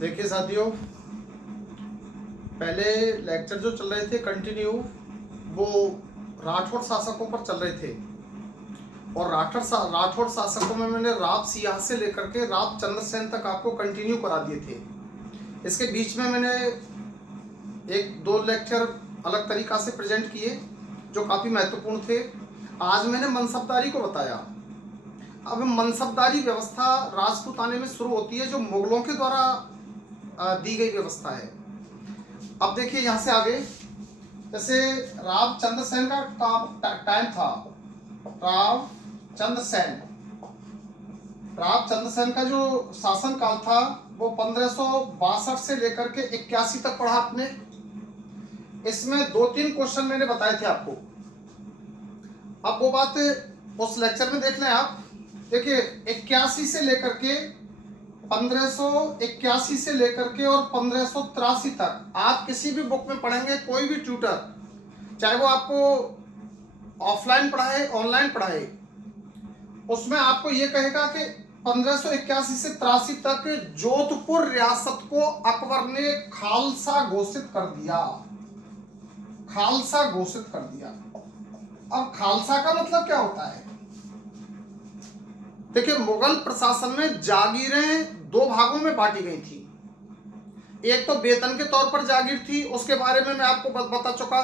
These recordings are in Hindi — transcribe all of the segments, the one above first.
देखिए साथियों, पहले लेक्चर जो चल रहे थे कंटिन्यू, वो राठौड़ शासकों पर चल रहे थे। और राठौड़ शासकों में मैंने राव सियाह से लेकर के राव चंद्रसेन तक आपको कंटिन्यू करा दिए थे। इसके बीच में मैंने एक दो लेक्चर अलग तरीका से प्रेजेंट किए जो काफ़ी महत्वपूर्ण थे। आज मैंने मनसबदारी को बताया। अब मनसबदारी व्यवस्था राजपूताने में शुरू होती है, जो मुगलों के द्वारा दी गई व्यवस्था है। अब देखिए यहाँ से आगे, जैसे राव चंद्रसेन का टाइम था। राव चंद्रसेन का जो शासन काल था वो 1562 से लेकर के 81 तक पढ़ा आपने। इसमें 2-3 क्वेश्चन मैंने बताए थे आपको। अब वो बात उस लेक्चर में देख लें आप। देखिए 81 से लेकर के 1581 से लेकर के और 1583 तक आप किसी भी बुक में पढ़ेंगे, कोई भी ट्यूटर, चाहे वो आपको ऑफलाइन पढ़ाए ऑनलाइन पढ़ाए, उसमें आपको ये कहेगा कि 1581 से 83 तक जोधपुर रियासत को अकबर ने खालसा घोषित कर दिया। खालसा घोषित कर दिया। अब खालसा का मतलब क्या होता है? देखिए, मुगल प्रशासन में जागीरें 2 भागों में बांटी गई थी। एक तो वेतन के तौर पर जागीर थी, उसके बारे में मैं आपको बता चुका।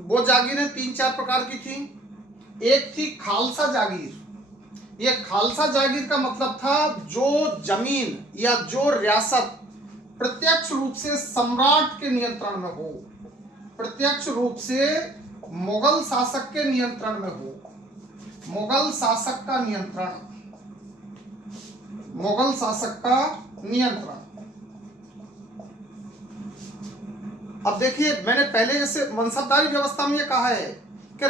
वो जागीरें 3-4 प्रकार की थी। एक थी खालसा जागीर। ये खालसा जागीर का मतलब था जो जमीन या जो रियासत प्रत्यक्ष रूप से सम्राट के नियंत्रण में हो, प्रत्यक्ष रूप से मुगल शासक के नियंत्रण में हो। मुगल शासक का नियंत्रण, मुगल शासक का नियंत्रण। अब देखिए, मैंने पहले जैसे मनसबदारी व्यवस्था में ये कहा है कि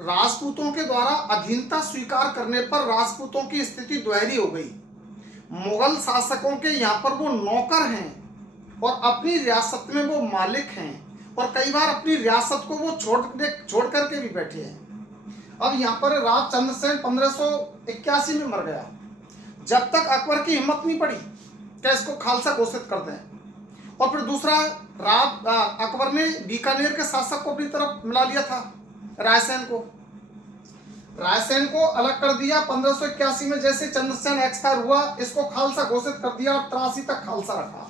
राजपूतों के द्वारा अधीनता स्वीकार करने पर राजपूतों की स्थिति दुहरी हो गई। मुगल शासकों के यहाँ पर वो नौकर हैं और अपनी रियासत में वो मालिक हैं, और कई बार अपनी रियासत को वो छोड़ करके भी बैठे हैं। अब यहाँ पर राव चंद्रसेन 1581 में मर गया। जब तक अकबर की हिम्मत नहीं पड़ी कि इसको खालसा घोषित कर दें। और फिर दूसरा, अकबर ने बीकानेर के शासक को अपनी तरफ मिला लिया था, रायसेन को अलग कर दिया। 1581 में जैसे चंद्रसेन एक्सपायर हुआ, इसको खालसा घोषित कर दिया और 83 तक खालसा रखा।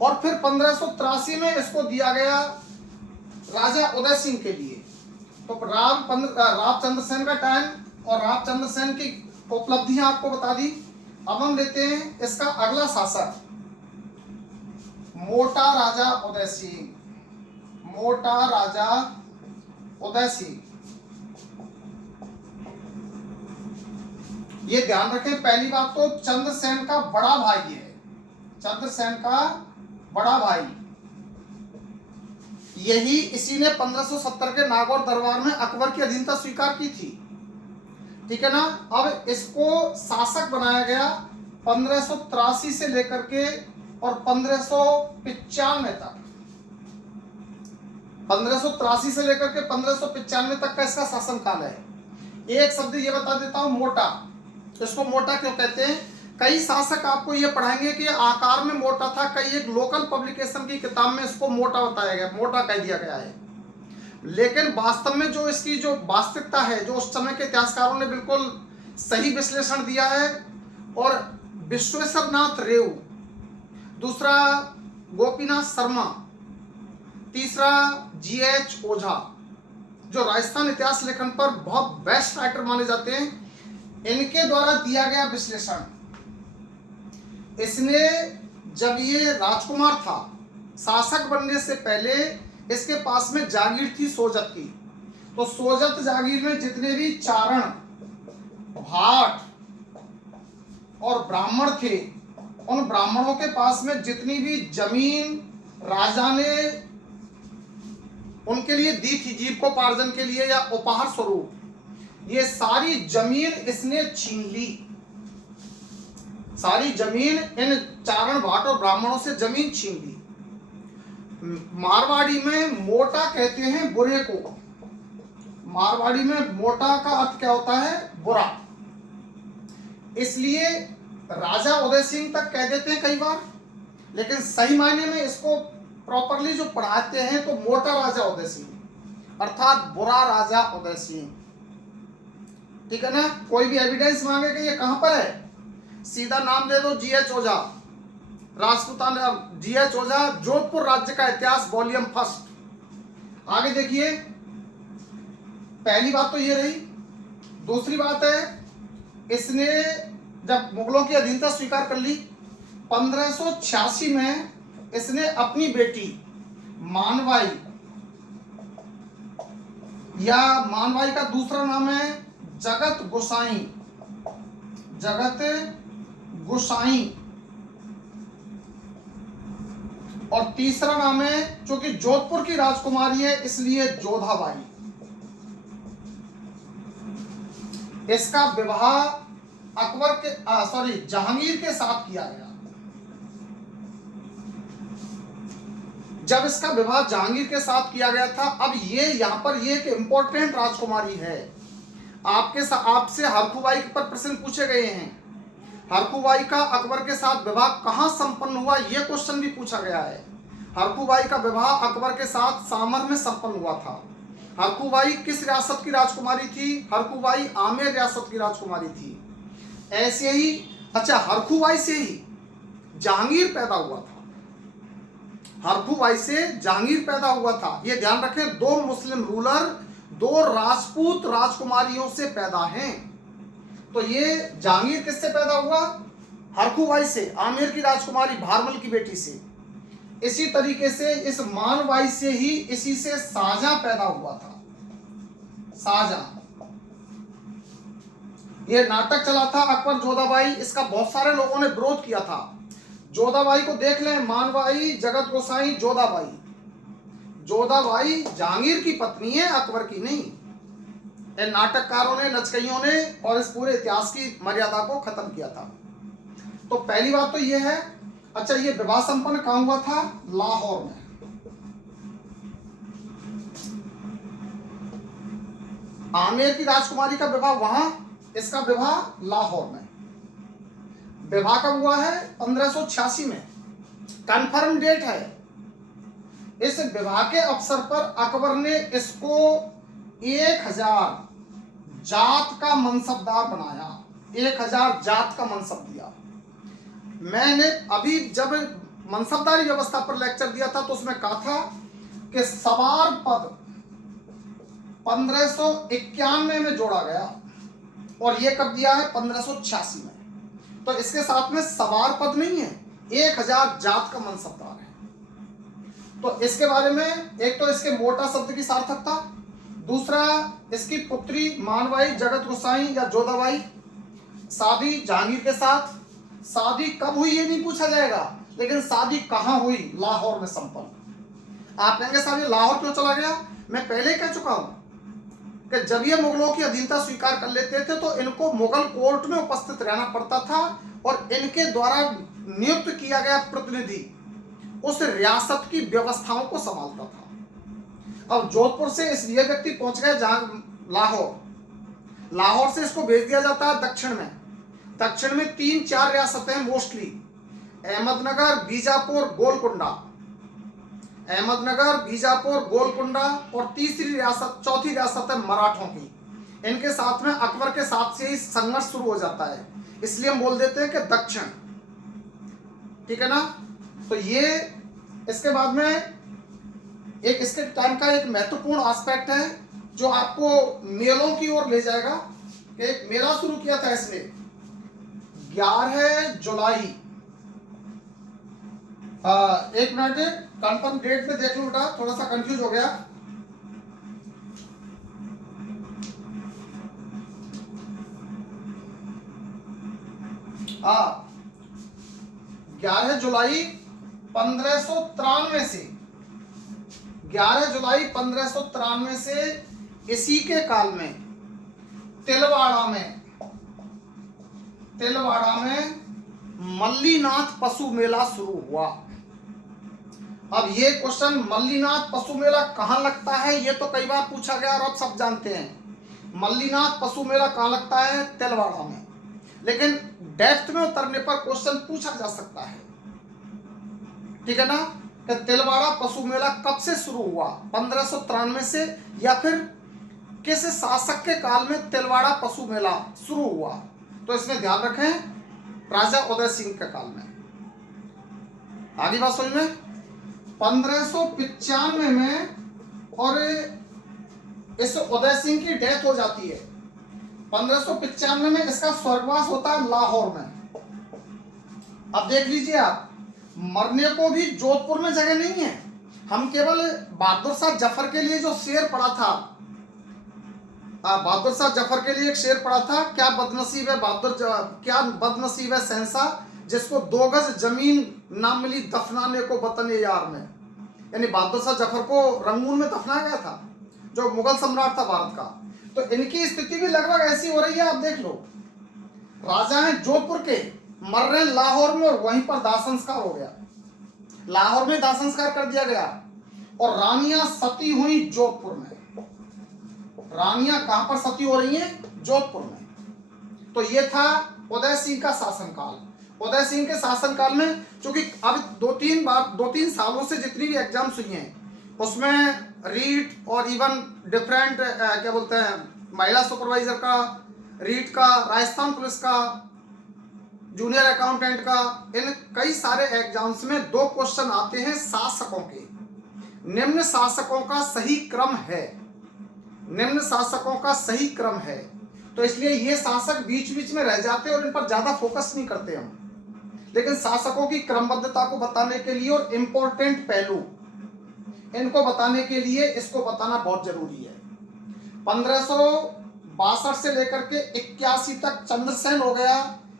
और फिर 1583 में इसको दिया गया राजा उदय सिंह के लिए। तो राव चंद्रसेन का टाइम और राव चंद्रसेन की उपलब्धियां आपको बता दी। अब हम लेते हैं इसका अगला शासक, मोटा राजा उदय सिंह। मोटा राजा उदय सिंह, ये ध्यान रखें, पहली बात तो चंद्रसेन का बड़ा भाई है। चंद्रसेन का बड़ा भाई, यही इसी ने 1570 के नागौर दरबार में अकबर की अधीनता स्वीकार की थी। ठीक है ना। अब इसको शासक बनाया गया 1583 से लेकर के और 1595 तक। 1583 से लेकर के 1595 तक का इसका शासन काल है। एक शब्द ये बता देता हूं, मोटा। इसको मोटा क्यों कहते हैं? कई शासक आपको ये पढ़ाएंगे कि आकार में मोटा था, कई एक लोकल पब्लिकेशन की किताब में इसको मोटा बताया गया, मोटा कह दिया गया है। लेकिन वास्तव में जो इसकी जो वास्तविकता है, जो उस समय के इतिहासकारों ने बिल्कुल सही विश्लेषण दिया है, और विश्वेश्वर नाथ रेव, दूसरा गोपीनाथ शर्मा, तीसरा GH ओझा, जो राजस्थान इतिहास लेखन पर बहुत बेस्ट राइटर माने जाते हैं, इनके द्वारा दिया गया विश्लेषण। इसने जब ये राजकुमार था, शासक बनने से पहले इसके पास में जागीर थी सोजत की। तो सोजत जागीर में जितने भी चारण, भाट और ब्राह्मण थे, उन ब्राह्मणों के पास में जितनी भी जमीन राजा ने उनके लिए दी थी जीविकोपार्जन के लिए या उपहार स्वरूप, ये सारी जमीन इसने छीन ली। सारी जमीन इन चारण, भाट और ब्राह्मणों से जमीन छीन ली। मारवाड़ी में मोटा कहते हैं बुरे को। मारवाड़ी में मोटा का अर्थ क्या होता है? बुरा। इसलिए राजा उदय सिंह तक कह देते हैं कई बार, लेकिन सही मायने में इसको प्रॉपरली जो पढ़ाते हैं तो मोटा राजा उदय सिंह अर्थात बुरा राजा उदय सिंह। ठीक है ना। कोई भी एविडेंस मांगे कि ये कहां पर है, सीधा नाम दे दो जी.एच. ओझा, राजपूताना जी.एच. ओझा, जोधपुर राज्य का इतिहास वॉल्यूम 1। आगे देखिए, पहली बात तो ये रही। दूसरी बात है, इसने जब मुगलों की अधीनता स्वीकार कर ली 1586 में, इसने अपनी बेटी मानवाई, या मानवाई का दूसरा नाम है जगत गोसाई, जगत गोसाई, और तीसरा नाम है, चूंकि जोधपुर की राजकुमारी है इसलिए जोधाबाई। इसका विवाह अकबर के जहांगीर के साथ किया गया। जब इसका विवाह जहांगीर के साथ किया गया था, अब ये यहाँ पर ये एक इंपॉर्टेंट राजकुमारी है। आपसे हरखुबाई पर प्रश्न पूछे गए हैं। हरखुबाई का अकबर के साथ विवाह कहाँ संपन्न हुआ, ये क्वेश्चन भी पूछा गया है। हरखुबाई का विवाह अकबर के साथ सामर में संपन्न हुआ था। हरखुबाई किस रियासत की राजकुमारी थी? हरखुबाई आमेर रियासत की राजकुमारी थी। ऐसे ही अच्छा, हरखुबाई से ही जहांगीर पैदा हुआ था। हरखुबाई से जहांगीर पैदा हुआ था, ये ध्यान रखें। 2 मुस्लिम रूलर 2 राजपूत राजकुमारियों से पैदा हैं। तो ये जहांगीर किससे पैदा हुआ? हरखुबाई से, आमेर की राजकुमारी भारमल की बेटी से। इसी तरीके से इस मानवाई से ही, इसी से शाहजहां पैदा हुआ था। शाहजहां, ये नाटक चला था अकबर जोधाबाई, इसका बहुत सारे लोगों ने विरोध किया था। जोधाबाई को देख लें, मानवाई, जगत गोसाई, जोधाबाई। जोधाबाई जहांगीर की पत्नी है, अकबर की नहीं। इन नाटककारों ने, नचकइयों ने और इस पूरे इतिहास की मर्यादा को खत्म किया था। तो पहली बात तो यह है। अच्छा, ये विवाह संपन्न कहां हुआ था? लाहौर में। आमेर की राजकुमारी का विवाह वहां, इसका विवाह लाहौर में। विवाह कब हुआ है? 1586 में। कंफर्म डेट है। इस विवाह के अवसर पर अकबर ने इसको 1000 जात का मनसबदार बनाया। 1000 जात का मनसब दिया। मैंने अभी जब मनसबदारी व्यवस्था पर लेक्चर दिया था तो उसमें कहा था कि सवार पद 1591 में जोड़ा गया, और ये कब दिया है? 1586 में। तो इसके साथ में सवार पद नहीं है, 1000 जात का मनसबदार है। तो इसके बारे में, एक तो इसके मोटा शब्द की सार्थकता, दूसरा इसकी पुत्री मानवाई, जगत गोसाई या जोधाबाई, शादी जहांगीर के साथ। शादी कब हुई ये नहीं पूछा जाएगा, लेकिन शादी कहां हुई? लाहौर में संपन्न। आप कहेंगे साहब ये लाहौर क्यों चला गया? मैं पहले कह चुका हूं कि जब ये मुगलों की अधीनता स्वीकार कर लेते थे तो इनको मुगल कोर्ट में उपस्थित रहना पड़ता था, और इनके द्वारा नियुक्त किया गया प्रतिनिधि उस रियासत की व्यवस्थाओं को संभालता था। अब जोधपुर से इसलिए व्यक्ति पहुंच गए जहां लाहौर। लाहौर से इसको भेज दिया जाता है दक्षिण में। दक्षिण में 3-4 रियासतें मोस्टली, अहमदनगर, बीजापुर, गोलकुंडा। अहमदनगर, बीजापुर, गोलकुंडा, और तीसरी रियासत, चौथी रियासत है मराठों की। इनके साथ में अकबर के साथ से ही संघर्ष शुरू हो जाता है, इसलिए हम बोल देते हैं कि दक्षिण। ठीक है ना। तो ये इसके बाद में एक इसके टाइम का एक महत्वपूर्ण एस्पेक्ट है जो आपको मेलों की ओर ले जाएगा। कि एक मेला शुरू किया था इसने 11 जुलाई। एक मिनट, कंफर्म डेट में देख लो बेटा, थोड़ा सा कंफ्यूज हो गया। हाँ, 11 जुलाई 1593 से, 11 जुलाई 1593 से इसी के काल में तिलवाड़ा में मल्लीनाथ पशु मेला शुरू हुआ। अब ये क्वेश्चन, मल्लीनाथ पशु मेला कहाँ लगता है, ये तो कई बार पूछा गया और आप सब जानते हैं। मल्लीनाथ पशु मेला कहाँ लगता है? तिलवाड़ा में। लेकिन डेप्थ में उतरने पर क्वेश्चन पूछा जा सकता है, ठीक है ना, कि तिलवाड़ा पशु मेला कब से शुरू हुआ, 1593 से, या फिर किस शासक के काल में तिलवाड़ा पशु मेला शुरू हुआ। तो इसमें ध्यान रखें राजा उदय सिंह के काल में। आगे बात समझ में, 1595 में, और इस उदय सिंह की डेथ हो जाती है 1595 में। इसका स्वर्गवास होता है लाहौर में। अब देख लीजिए आप, मरने को भी जोधपुर में जगह नहीं है। हम केवल बहादुर शाह जफर के लिए जो शेर पड़ा था, बहादुर शाह जफर के लिए एक शेर पड़ा था, क्या बदनसीब है क्या बदनसीब है शहंशाह जिसको 2 गज जमीन ना मिली दफनाने को वतन यार में। यानी बहादुर शाह जफर को रंगून में दफनाया गया था, जो मुगल सम्राट था भारत का। तो इनकी स्थिति भी लगभग ऐसी हो रही है। आप देख लो, राजा हैं जोधपुर के, मर रहे लाहौर में, और वहीं पर दाह संस्कार हो गया, लाहौर में दाह संस्कार कर दिया गया। और रानियां सती हुई जोधपुर में। रानियां कहां पर सती हो रही हैं? जोधपुर में। तो ये था उदय सिंह का शासनकाल। उदय सिंह के शासनकाल में, चूंकि अब 2-3 सालों से जितनी भी एग्जाम्स हुई हैं उसमें रीट और इवन डिफरेंट क्या बोलते हैं, महिला सुपरवाइजर का, रीट का, राजस्थान पुलिस का, जूनियर अकाउंटेंट का, इन कई सारे एग्जाम्स में 2 क्वेश्चन आते हैं शासकों के। निम्न शासकों का सही क्रम है, निम्न शासकों का सही क्रम है। तो इसलिए ये शासक बीच बीच में रह जाते हैं और इन पर ज्यादा फोकस नहीं करते हम, लेकिन शासकों की क्रमबद्धता को बताने के लिए और इम्पोर्टेंट पहलू इनको बताने के लिए इसको बताना बहुत जरूरी है। 1562 से लेकर के 81 तक चंद्रसेन हो गया,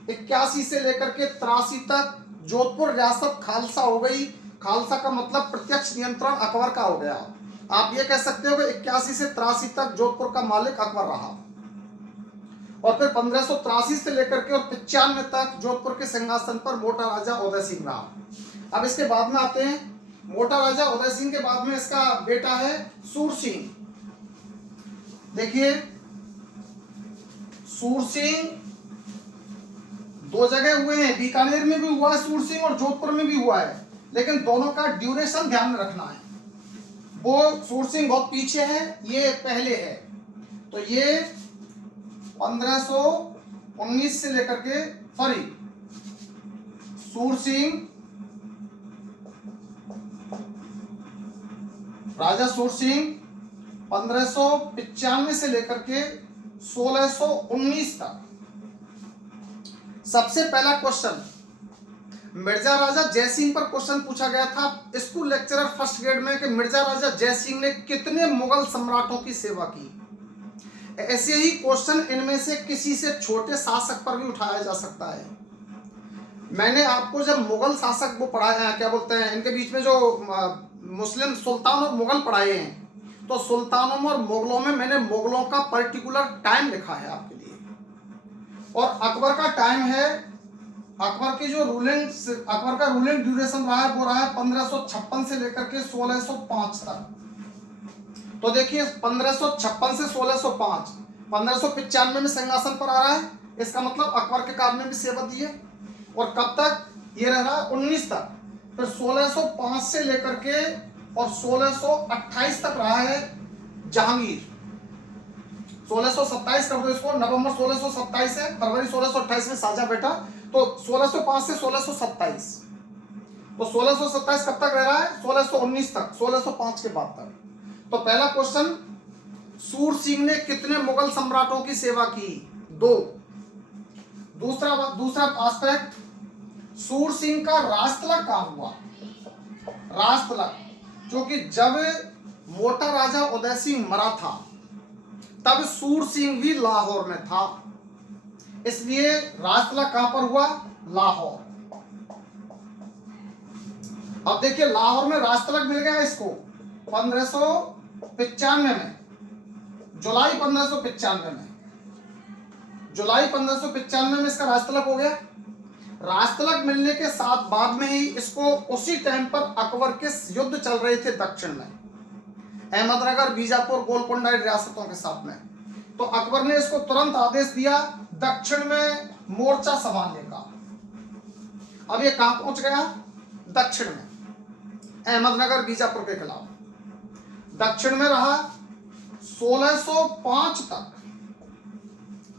81 से लेकर के 83 तक जोधपुर रियासत खालसा हो गई। खालसा का मतलब प्रत्यक्ष नियंत्रण अकबर का हो गया। आप ये कह सकते हो कि 81 से 83 तक जोधपुर का मालिक अकबर रहा, और फिर 1583 से लेकर के और 95 तक जोधपुर के सिंहासन पर मोटा राजा उदय सिंह रहा। अब इसके बाद में आते हैं, मोटा राजा उदय सिंह के बाद में इसका बेटा है सूर सिंह। देखिए, सूर सिंह 2 जगह हुए हैं, बीकानेर में भी हुआ है सूर सिंह और जोधपुर में भी हुआ है, लेकिन दोनों का ड्यूरेशन ध्यान में रखना है। वो सूर सिंह बहुत पीछे है, ये पहले है। तो ये 1519 से लेकर के, सॉरी, सूर सिंह, राजा सूर सिंह 1595 से लेकर के 1619 तक। सबसे पहला क्वेश्चन मिर्जा राजा जयसिंह पर क्वेश्चन पूछा गया था स्कूल लेक्चरर फर्स्ट ग्रेड में कि मिर्जा राजा जयसिंह ने कितने मुगल सम्राटों की सेवा की। ऐसे ही क्वेश्चन इनमें से किसी से छोटे शासक पर भी उठाया जा सकता है। मैंने आपको जब मुगल शासक वो पढ़ाया, क्या बोलते हैं, इनके बीच में जो मुस्लिम सुल्तान और मुगल पढ़ाए हैं, तो सुल्तानों और मुगलों में मैंने मुगलों का पर्टिकुलर टाइम लिखा है आपके लिए, और अकबर का टाइम है, अकबर की जो अकबर का रूलिंग ड्यूरेशन रहा है वो रहा है 1556 से लेकर के 1605 तक। तो देखिए 1556 से 1605, 1595 में सिंहासन पर आ रहा है, इसका मतलब अकबर के काल में भी सेवा दी है। और कब तक ये रह रहा है? 19 तक। फिर 1605 से लेकर के और 1628 तक रहा है जहांगीर। 1627 कर दो इसको, नवंबर 1627 है, फरवरी 1628 में साझा बेटा, तो 1605 से 1627। तो 1627 कब तक रह रहा है? 1619 तक, 1605 के बाद तक। तो पहला क्वेश्चन, सूर सिंह ने कितने मुगल सम्राटों की सेवा की? 2। दूसरा एस्पेक्ट, सूर सिंह का राजतिलक कहाँ हुआ? राजतिलक, क्योंकि जब मोटा राजा उदय सिंह मरा था तब सूर सिंह भी लाहौर में था, इसलिए राजतिलक कहां पर हुआ? लाहौर। अब देखिए लाहौर में राजतिलक मिल गया इसको 1595 में, जुलाई 1595 में, जुलाई 1595 में इसका राजतिलक हो गया। राजतिलक मिलने के साथ बाद में ही इसको उसी टाइम पर अकबर के युद्ध चल रहे थे दक्षिण में, अहमदनगर, बीजापुर, गोलकोंडा रियासतों के साथ में। तो अकबर ने इसको तुरंत आदेश दिया दक्षिण में मोर्चा संभालने का। अब ये कहां पहुंच गया? दक्षिण में, अहमदनगर बीजापुर के खिलाफ। दक्षिण में रहा 1605 तक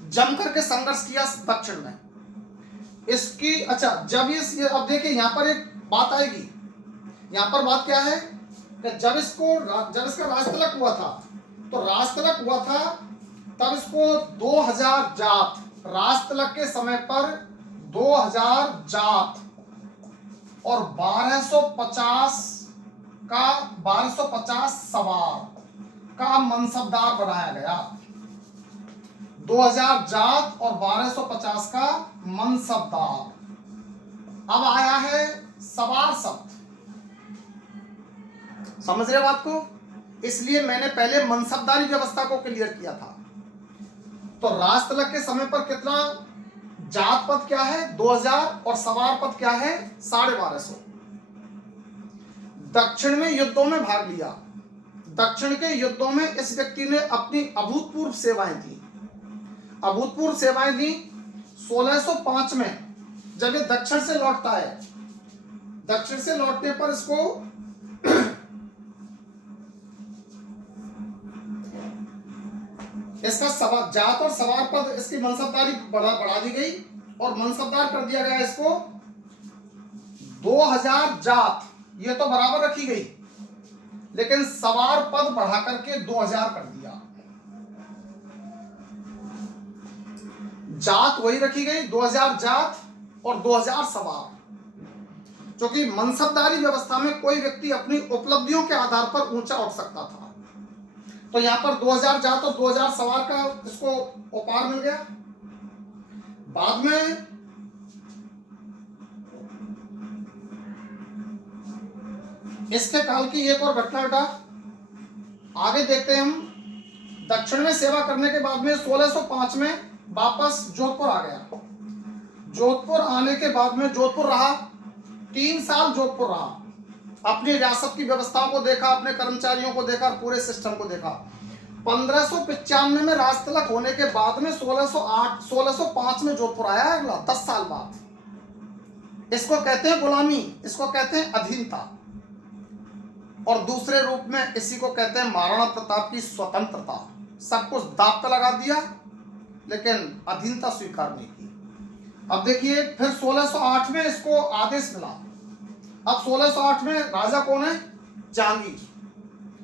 जम करके संघर्ष किया दक्षिण में। इसकी अच्छा, जब ये अब देखिए यहां पर एक बात आएगी। यहां पर बात क्या है कि जब इसका राजतिलक हुआ था, तो राजतिलक हुआ था तब इसको 2000 जात, राजतिलक के समय पर 2000 जात और 1250 सवार का मनसबदार बनाया गया। 2000 जात और 1250 का मनसबदार। अब आया है सवार शब्द, समझ रहे बात को? इसलिए मैंने पहले मनसबदारी व्यवस्था को क्लियर किया था। तो राजतिलक के समय पर कितना जात पद क्या है? 2000 और सवार पद क्या है? 1250। दक्षिण में युद्धों में भाग लिया। दक्षिण के युद्धों में इस व्यक्ति ने अपनी अभूतपूर्व सेवाएं दी। अभूतपूर्व सेवाएं दी 1605 में जब ये दक्षिण से लौटता है। दक्षिण से लौटने पर इसको इसका जात और सवार पद, इसकी मनसबदारी बढ़ा दी गई और मनसबदार कर दिया गया इसको 2000 जात, ये तो बराबर रखी गई, लेकिन सवार पद बढ़ा करके 2000 कर दिया। जात वही रखी गई, 2000 जात और 2000 सवार। क्योंकि मनसबदारी व्यवस्था में कोई व्यक्ति अपनी उपलब्धियों के आधार पर ऊंचा उठ सकता था। तो यहां पर 2000 जात और 2000 सवार का इसको उपहार मिल गया। बाद में इसके काल की एक और घटना घटा, आगे देखते हैं हम। दक्षिण में सेवा करने के बाद में 1605 में वापस जोधपुर आ गया। जोधपुर आने के बाद में जोधपुर रहा, 3 साल जोधपुर रहा। अपनी रियासत की व्यवस्थाओं को देखा, अपने कर्मचारियों को देखा, पूरे सिस्टम को देखा। 1595 में राजतिलक होने के बाद में 1605 में जोधपुर आया। अगला 10 साल बाद। इसको कहते हैं गुलामी, इसको कहते हैं अधीनता, और दूसरे रूप में इसी को कहते हैं महाराणा प्रताप की स्वतंत्रता। सब कुछ दांव पे लगा दिया लेकिन अधीनता स्वीकार नहीं की। अब देखिए फिर 1608 में इसको आदेश मिला। अब 1608 में राजा कौन है? जहांगीर।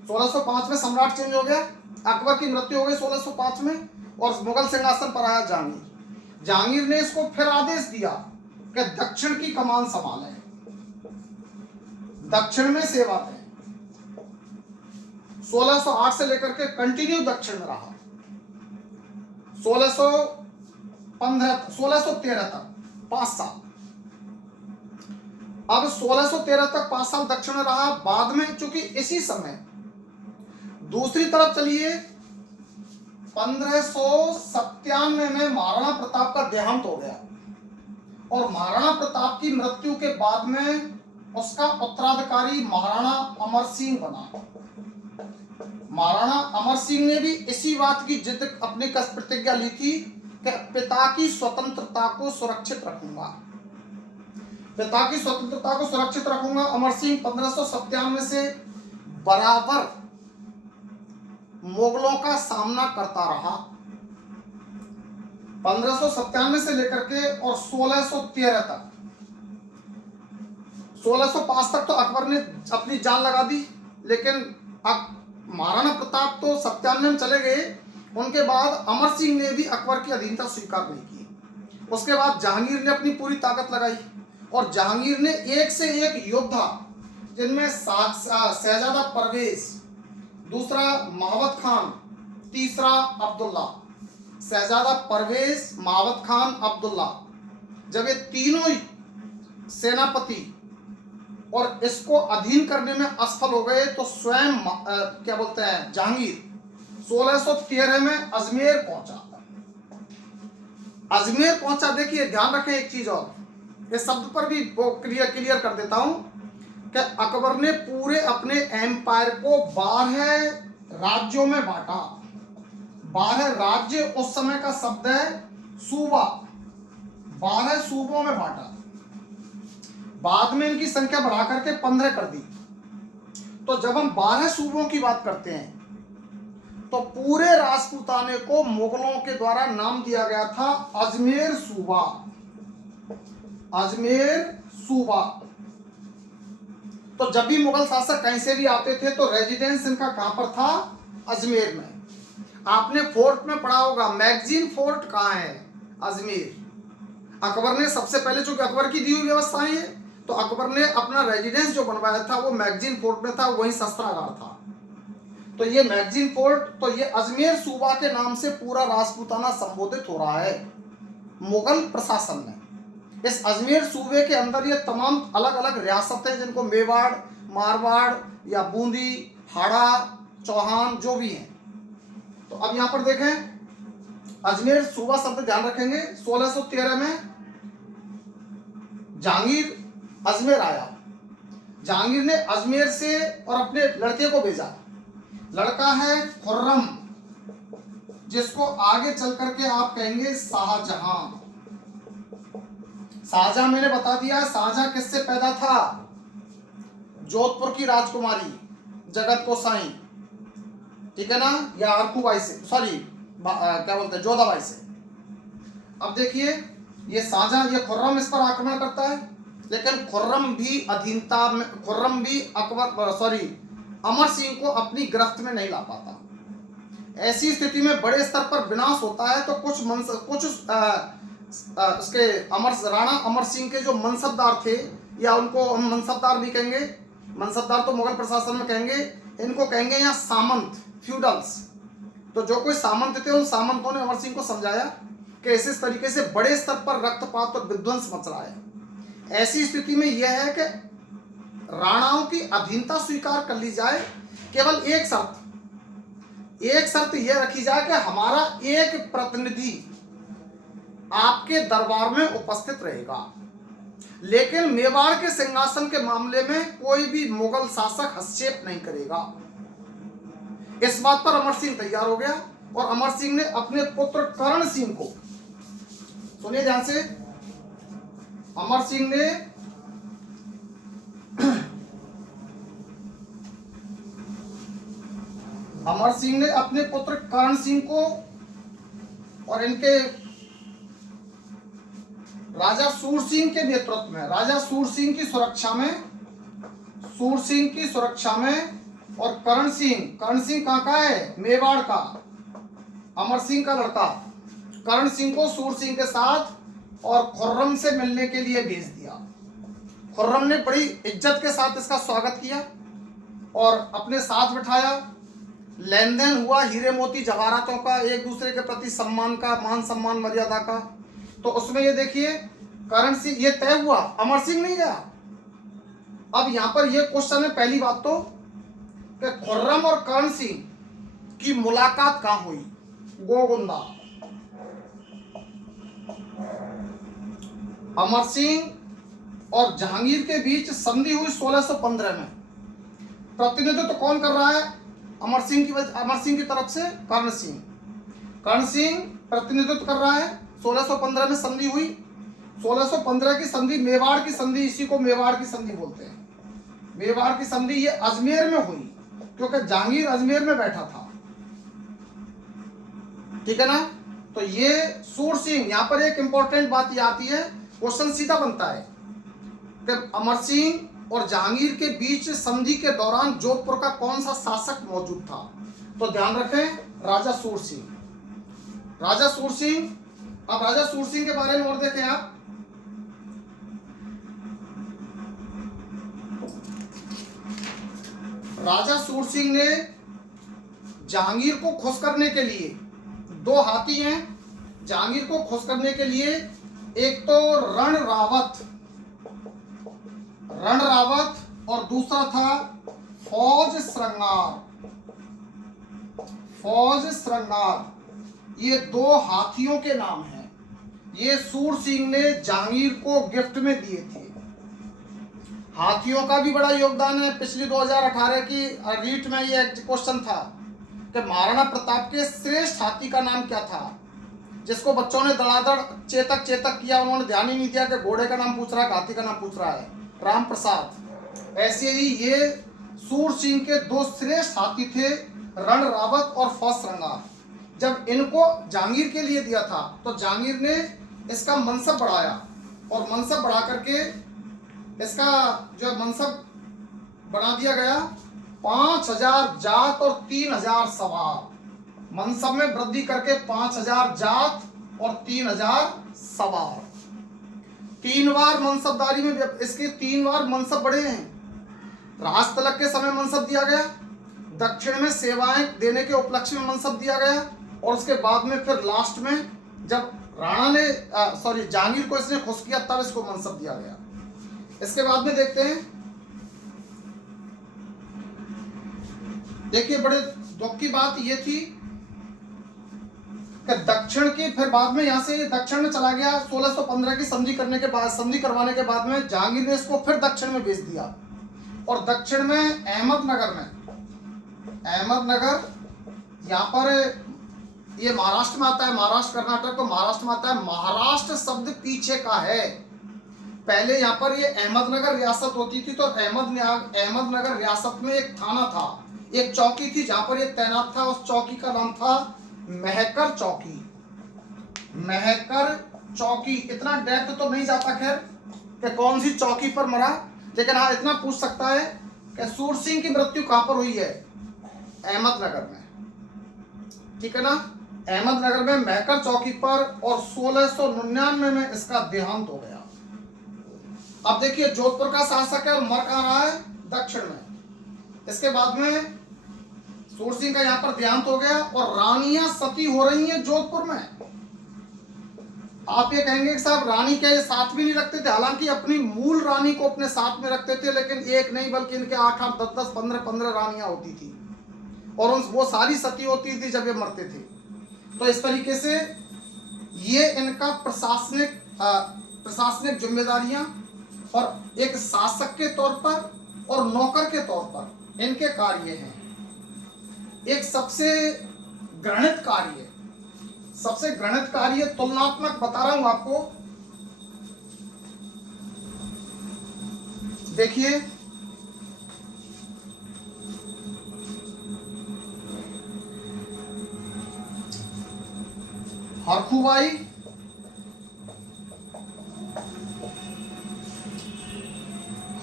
1605 में सम्राट चेंज हो गया, अकबर की मृत्यु हो गई 1605 में और मुगल सिंहासन पर आया जहांगीर। जहांगीर ने इसको फिर आदेश दिया कि दक्षिण की कमान संभालें, दक्षिण में सेवा दें। 1608 से लेकर के कंटिन्यू दक्षिण में रहा। 1613 तक 5 साल। अब 1613 तक 5 साल दक्षिण में रहा। बाद में चूंकि इसी समय दूसरी तरफ चलिए 1597 में महाराणा प्रताप का देहांत हो गया और महाराणा प्रताप की मृत्यु के बाद में उसका उत्तराधिकारी महाराणा अमर सिंह बना। महाराणा अमर सिंह ने भी इसी बात की जिद अपनी प्रतिज्ञा ली थी कि पिता की स्वतंत्रता को सुरक्षित रखूंगा, पिता की स्वतंत्रता को सुरक्षित रखूंगा। अमर सिंह 1597 से बराबर मुगलों का सामना करता रहा। 1597 से लेकर के और 1613 तक, 1605 तक तो अकबर ने अपनी जान लगा दी, लेकिन महाराणा प्रताप तो 97 में चले गए। उनके बाद अमर सिंह ने भी अकबर की अधीनता स्वीकार नहीं की। उसके बाद जहांगीर ने अपनी पूरी ताकत लगाई और जहांगीर ने एक से एक योद्धा, जिनमें शहजादा परवेज, दूसरा महावत खान, तीसरा अब्दुल्ला, शहजादा परवेज, महावत खान, अब्दुल्ला, जब ये तीनों सेनापति और इसको अधीन करने में असफल हो गए तो स्वयं क्या बोलते हैं जहांगीर 1613 में अजमेर पहुंचा। अजमेर पहुंचा, देखिए ध्यान रखें एक चीज और, इस शब्द पर भी वो क्लियर कर देता हूं कि अकबर ने पूरे अपने एम्पायर को 12 राज्यों में बांटा। 12 राज्य उस समय का शब्द है सूबा, 12 सूबों में बांटा। बाद में इनकी संख्या बढ़ा करके 15 कर दी। तो जब हम 12 सूबों की बात करते हैं तो पूरे राजपूताने को मुगलों के द्वारा नाम दिया गया था अजमेर सूबा। अजमेर सूबा। तो जब भी मुगल शासक कहीं से भी आते थे तो रेजिडेंस इनका कहां पर था? अजमेर में। आपने फोर्ट में पढ़ा होगा, मैगजीन फोर्ट कहाँ है? अजमेर। अकबर ने सबसे पहले, चूंकि अकबर की दी हुई व्यवस्थाएं है, तो अकबर ने अपना रेजिडेंस जो बनवाया था वो मैगजीन फोर्ट में था, वहीं शस्त्रागार था। तो ये मैगजीन फोर्ट, तो ये अजमेर सूबा के नाम से पूरा राजपूताना संबोधित हो रहा है मुगल प्रशासन में। इस अजमेर सूबे के अंदर ये तमाम अलग अलग रियासतें, जिनको मेवाड़, मारवाड़ या बूंदी, हाड़ा, चौहान जो भी हैं। तो अब यहां पर देखें, अजमेर सूबा शब्द ध्यान रखेंगे। 1613 में जहांगीर अजमेर आया। जहांगीर ने अजमेर से और अपने लड़के को भेजा। लड़का है खुर्रम, जिसको आगे चल करके आप कहेंगे शाहजहां। शाहजहां मैंने बता दिया, शाहजहां किससे पैदा था? जोधपुर की राजकुमारी जगत गोसाई, ठीक है ना, या अरखूबाई से, सॉरी क्या बोलते हैं, जोधाबाई से। अब देखिए, ये शाहजहां, ये खुर्रम इस पर आक्रमण करता है, लेकिन खुर्रम भी अधीनता में, खुर्रम भी अकबर, सॉरी, अमर सिंह को अपनी गिरफ्त में नहीं ला पाता। ऐसी स्थिति में बड़े स्तर पर विनाश होता है। तो कुछ उसके राणा अमर सिंह के जो मनसबदार थे, या उनको हम मनसबदार भी कहेंगे, मनसबदार तो मुगल प्रशासन में कहेंगे, इनको कहेंगे या सामंत, फ्यूडल्स। तो जो कोई सामंत थे, उन सामंतों ने अमर सिंह को समझाया कि इस तरीके से बड़े स्तर पर रक्तपात और विध्वंस मच रहा है। ऐसी स्थिति में यह है कि राणाओं की अधीनता स्वीकार कर ली जाए, केवल एक शर्त यह रखी जाए कि हमारा एक प्रतिनिधि आपके दरबार में उपस्थित रहेगा, लेकिन मेवाड़ के सिंहासन के मामले में कोई भी मुगल शासक हस्तक्षेप नहीं करेगा। इस बात पर अमर सिंह तैयार हो गया और अमर सिंह ने अपने पुत्र करण सिंह को, सुनिए ध्यान से, अमर सिंह ने अपने पुत्र करण सिंह को और इनके राजा सूर सिंह के नेतृत्व में, राजा सूर सिंह की सुरक्षा में, और करण सिंह कहाँ का है? मेवाड़ का, अमर सिंह का लड़का। करण सिंह को सूर सिंह के साथ और खुर्रम से मिलने के लिए भेज दिया। खुर्रम ने बड़ी इज्जत के साथ इसका स्वागत किया और अपने साथ बिठाया। लेन देन हुआ हीरे मोती जवाहरातों का, एक दूसरे के प्रति सम्मान का, मान सम्मान मर्यादा का। तो उसमें ये देखिए, करण सिंह, ये तय हुआ, अमर सिंह नहीं गया। अब यहां पर ये क्वेश्चन है, पहली बात तो कि खुर्रम और करण सिंह की मुलाकात कहां हुई? गोगुंदा। अमर सिंह और जहांगीर के बीच संधि हुई 1615 में। प्रतिनिधित्व तो कौन कर रहा है? अमर सिंह की तरफ से कर्ण सिंह प्रतिनिधित्व कर रहा है। 1615 में संधि हुई। 1615 की संधि मेवाड़ की संधि, इसी को मेवाड़ की संधि बोलते हैं। मेवाड़ की संधि ये अजमेर में हुई, क्योंकि जहांगीर अजमेर में बैठा था, ठीक है ना। तो ये सूर सिंह, यहां पर एक इंपॉर्टेंट बात ये आती है, क्वेश्चन सीधा बनता है कि अमर सिंह और जहांगीर के बीच संधि के दौरान जोधपुर का कौन सा शासक मौजूद था? तो ध्यान रखें, राजा सूर सिंह। अब राजा सूर सिंह के बारे में और देखें आप। राजा सूर सिंह ने जहांगीर को खुश करने के लिए, दो हाथी हैं जहांगीर को खुश करने के लिए, एक तो रण रावत और दूसरा था फौज श्रृंगार। ये दो हाथियों के नाम हैं। ये सूर सिंह ने जहांगीर को गिफ्ट में दिए थे। हाथियों का भी बड़ा योगदान है। पिछली 2018 की रीट में ये क्वेश्चन था कि महाराणा प्रताप के श्रेष्ठ हाथी का नाम क्या था, जिसको बच्चों ने दड़ादड़ चेतक चेतक किया, उन्होंने ध्यान ही नहीं दिया कि घोड़े का नाम पूछ रहा है, हाथी का नाम पूछ रहा है, राम प्रसाद। ऐसे ही ये सूर सिंह के दो श्रेष्ठ हाथी थे, रण रावत और फर्स्ट श्रृंगार। जब इनको जहांगीर के लिए दिया था तो जहांगीर ने इसका मनसब बढ़ाया, और मनसब बढ़ा करके इसका जो मनसब बना दिया गया 5000 जात और 3000 सवार। मनसब में वृद्धि करके 5000 जात और 3000 सवार। 3 बार मनसबदारी में इसके 3 बार मनसब बढ़े हैं। राजतलक के समय मनसब दिया गया, दक्षिण में सेवाएं देने के उपलक्ष्य में मनसब दिया गया, और उसके बाद में फिर लास्ट में जब राणा ने जहांगीर को इसने खुश किया तब इसको मनसब दिया गया। इसके बाद में देखते हैं, देखिए बड़े दुख की बात ये थी कि दक्षिण की फिर बाद में यहाँ से दक्षिण में चला गया। 1615 की संधि करने के बाद, संधि करवाने के बाद में जहांगीर ने इसको फिर दक्षिण में भेज दिया, और दक्षिण में अहमदनगर यहाँ पर ये महाराष्ट्र में आता है, महाराष्ट्र कर्नाटक तो महाराष्ट्र में आता है। महाराष्ट्र शब्द पीछे का है, पहले यहाँ पर ये अहमदनगर रियासत होती थी, तो अहमदनगर रियासत में एक थाना था, एक चौकी थी जहां पर ये तैनात था। उस चौकी का नाम था महकर चौकी। महकर चौकी, इतना डेप्थ तो नहीं जाता खैर कि कौन सी चौकी पर मरा, लेकिन हाँ इतना पूछ सकता है कि सूर सिंह की मृत्यु कहां पर हुई है, अहमदनगर में, ठीक है ना, अहमदनगर में महकर चौकी पर, और 1699 में इसका देहांत हो गया। अब देखिए जोधपुर का शासक है और मर कहां रहा है, दक्षिण में। इसके बाद में सूर सिंह का यहाँ पर देहांत हो गया, और रानियां सती हो रही हैं जोधपुर में। आप ये कहेंगे कि साहब रानी के साथ भी नहीं रखते थे, हालांकि अपनी मूल रानी को अपने साथ में रखते थे, लेकिन एक नहीं बल्कि इनके 8-8, 10-10, 15-15 रानियां होती थी, और वो सारी सती होती थी जब ये मरते थे। तो इस तरीके से ये इनका प्रशासनिक जिम्मेदारियां, और एक शासक के तौर पर और नौकर के तौर पर इनके कार्य हैं। एक सबसे घृणित कार्य तुलनात्मक बता रहा हूं आपको, देखिए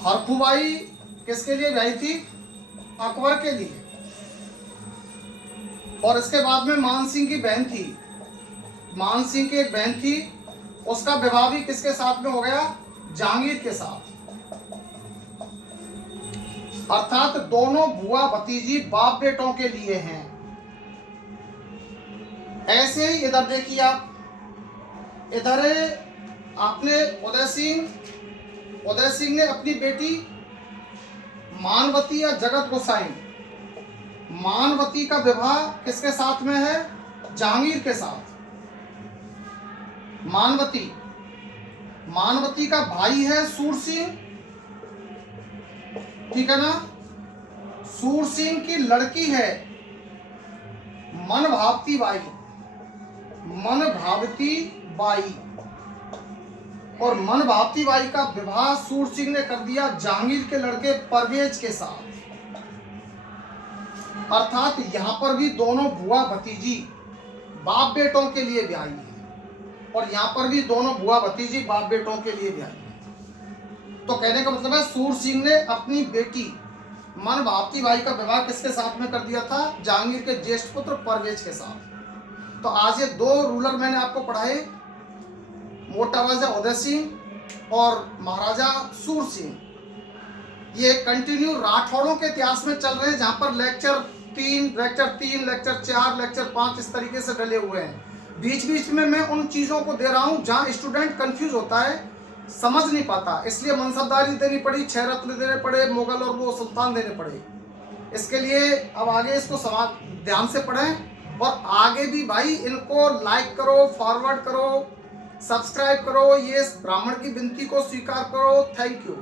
हरखुबाई किसके लिए आई थी, अकबर के लिए। और इसके बाद में मान सिंह की बहन थी, मान सिंह की एक बहन थी, उसका विवाह भी किसके साथ में हो गया, जहांगीर के साथ। अर्थात दोनों बुआ भतीजी बाप बेटों के लिए हैं। ऐसे ही इधर देखिए आप, इधर आपने उदय सिंह ने अपनी बेटी मानवती या जगत गोसाई, मानवती का विवाह किसके साथ में है, जहांगीर के साथ। मानवती का भाई है सूर सिंह, ठीक है ना। सूर सिंह की लड़की है मनभावती बाई, और मनभावती बाई का विवाह सूर सिंह ने कर दिया जहांगीर के लड़के परवेज के साथ। अर्थात यहां पर भी दोनों बुआ भतीजी बाप बेटों के लिए ब्याही है, और यहां पर भी दोनों बुआ भतीजी बाप बेटों के लिए ब्याही है। तो कहने का मतलब है सूर सिंह ने अपनी बेटी मनभावती बाई का विवाह किसके साथ में कर दिया था, जहांगीर के ज्येष्ठ पुत्र परवेज के साथ। तो आज ये 2 रूलर मैंने आपको पढ़ाए, मोटा राजा उदय सिंह और महाराजा सूर सिंह। ये कंटिन्यू राठौड़ों के इतिहास में चल रहे हैं, जहां पर लेक्चर 3, लेक्चर 4, लेक्चर 5 इस तरीके से डले हुए हैं। बीच बीच में मैं उन चीज़ों को दे रहा हूं जहां स्टूडेंट कंफ्यूज होता है, समझ नहीं पाता, इसलिए मनसबदारी देनी पड़ी, 6 रत्न देने पड़े, मुगल और वो सुल्तान देने पड़े। इसके लिए अब आगे इसको ध्यान से पढ़ें, और आगे भी भाई इनको लाइक करो, फॉरवर्ड करो, सब्सक्राइब करो, ये ब्राह्मण की विनती को स्वीकार करो। Thank you.